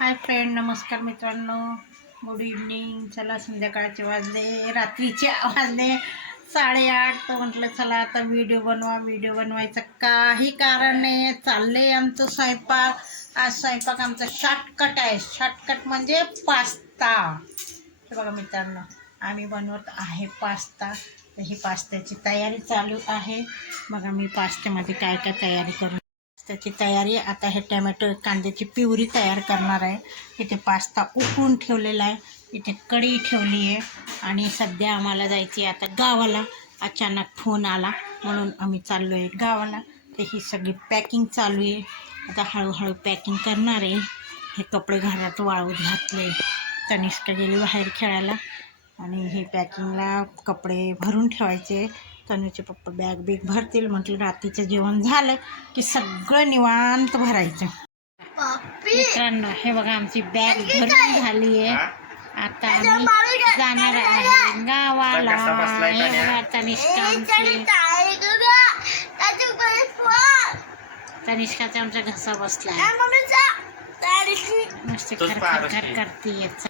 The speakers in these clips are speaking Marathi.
हाय फ्रेंड नमस्कार मित्रांनो. गुड इव्हनिंग चला संध्याकाळचे वाजले. रात्रीचे वाजले. साडेआठ. तर म्हटलं चला आता व्हिडिओ बनवा. व्हिडिओ बनवायचं काही कारण नाही. आहे चालले आमचं स्वयंपाक. आज स्वयंपाक आमचा शॉर्टकट आहे. शॉर्टकट म्हणजे पास्ता हे बघा मित्रांनो आम्ही बनवत आहे पास्ता तर ही पास्त्याची तयारी चालू आहे. बघा मी पास्त्यामध्ये काय काय तयारी करून त्याची तयारी आता हे टॅमॅटो कांद्याची पिवरी तयार करणार आहे. इथे पास्ता उकळून ठेवलेला आहे. इथे कढी ठेवली आहे. आणि सध्या आम्हाला जायची आहे आता गावाला. अचानक फोन आला. म्हणून आम्ही चाललो आहे गावाला. तर ही सगळी पॅकिंग चालू आहे. आता हळूहळू पॅकिंग करणार आहे. हे कपडे घरात वाळवत घातले तनिष्का गेली बाहेर खेळायला. आणि हे पॅकिंगला कपडे भरून ठेवायचे. तनुचे पप्पा बॅग बिग भरतील. म्हटलं रात्रीचं जेवण झालं की सगळं निवांत भरायचं. मित्रांनो हे बघा आमची बॅग भरून झाली आहे आता आम्ही जाणार आहे गावाला हे बघा तनिष्का आमची. तनिष्काचा आमचा घसा बसला मस्त खरखर खर. करते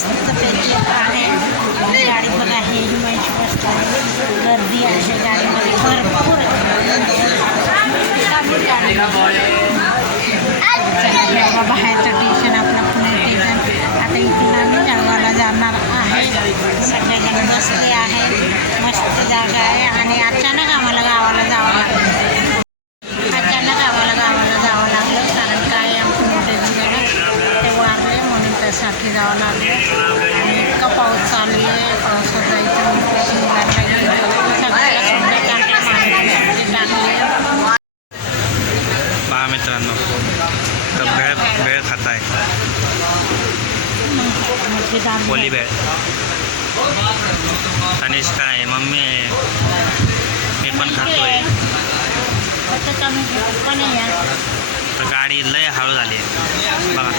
वगैरे मस्तपैकी आहे. गाडी पण आहे हिमांशी मस्त आहे. गर्दी आहे गाडीमध्ये. भरपूर चला, बाहेरचं स्टेशन आपलं पुणे स्टेशन आता इथून आम्ही जळगावला जाणार आहे. सगळेजण बसले आहे मस्त जागा आहे. आणि अचानक त्यासाठी जावं लागलं आणि इतका पाऊस चालू आहे. पावसात जायचं पहा मित्रांनो तर भेळ भेळ खात आहे. पोली भेळ. तनिष्का आहे मम्मी आहे. मी पण खातोय. तर गाडी लय हळू झाली आहे. बघा.